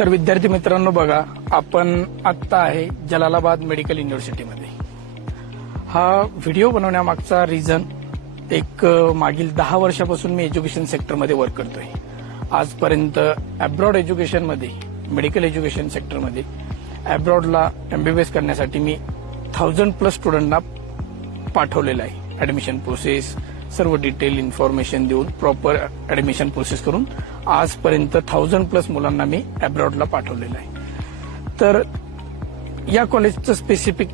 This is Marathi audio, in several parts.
तर विद्यार्थी मित्रांनो बघा आपण आत्ता आहे जलालाबाद मेडिकल युनिव्हर्सिटीमध्ये. हा व्हिडिओ बनवण्यामागचा रिझन एक मागील दहा वर्षापासून मी एज्युकेशन सेक्टरमध्ये वर्क करतोय. आजपर्यंत अब्रॉड एज्युकेशनमध्ये मेडिकल एज्युकेशन सेक्टरमध्ये अब्रॉडला एमबीबीएस करण्यासाठी मी थाउजंड प्लस स्टुडंटना पाठवलेलं आहे. ऍडमिशन प्रोसेस सर्व डिटेल इन्फॉर्मेशन देऊन प्रॉपर ऍडमिशन प्रोसेस करून आजपर्यंत थाउजंड प्लस मुलांना मी अब्रॉडला पाठवलेलं आहे. तर या कॉलेजचं स्पेसिफिक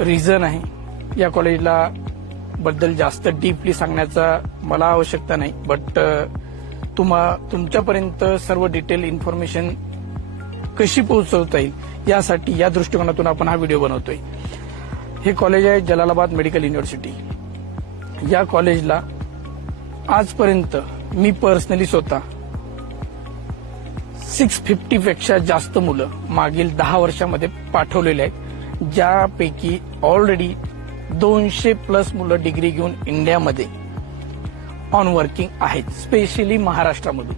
रिझन आहे. या कॉलेजला बद्दल जास्त डीपली सांगण्याचा मला आवश्यकता नाही. बट तुम्हा तुमच्यापर्यंत सर्व डिटेल इन्फॉर्मेशन कशी पोहोचवता येईल यासाठी या दृष्टिकोनातून आपण हा व्हिडिओ बनवतोय. हे कॉलेज आहे जलालाबाद मेडिकल युनिव्हर्सिटी. या कॉलेजला आजपर्यंत मी पर्सनली स्वतः सिक्स फिफ्टी पेक्षा जास्त मुलं मागील दहा वर्षामध्ये पाठवलेले आहेत ज्यापैकी ऑलरेडी दोनशे प्लस मुलं डिग्री घेऊन इंडियामध्ये ऑन वर्किंग आहेत स्पेशली महाराष्ट्रामध्ये.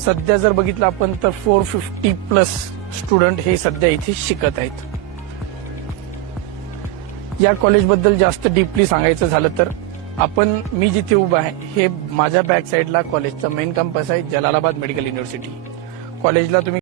सध्या जर बघितलं आपण तर फोर फिफ्टी प्लस स्टुडंट हे सध्या इथे शिकत आहेत. या कॉलेजबद्दल जास्त डीपली सांगायचं झालं तर आपण मी जिथे उभा आहे हे माझ्या बॅक साईडला कॉलेजचा मेन कॅम्पस आहे जलालाबाद मेडिकल युनिव्हर्सिटी कॉलेजला तुम्ही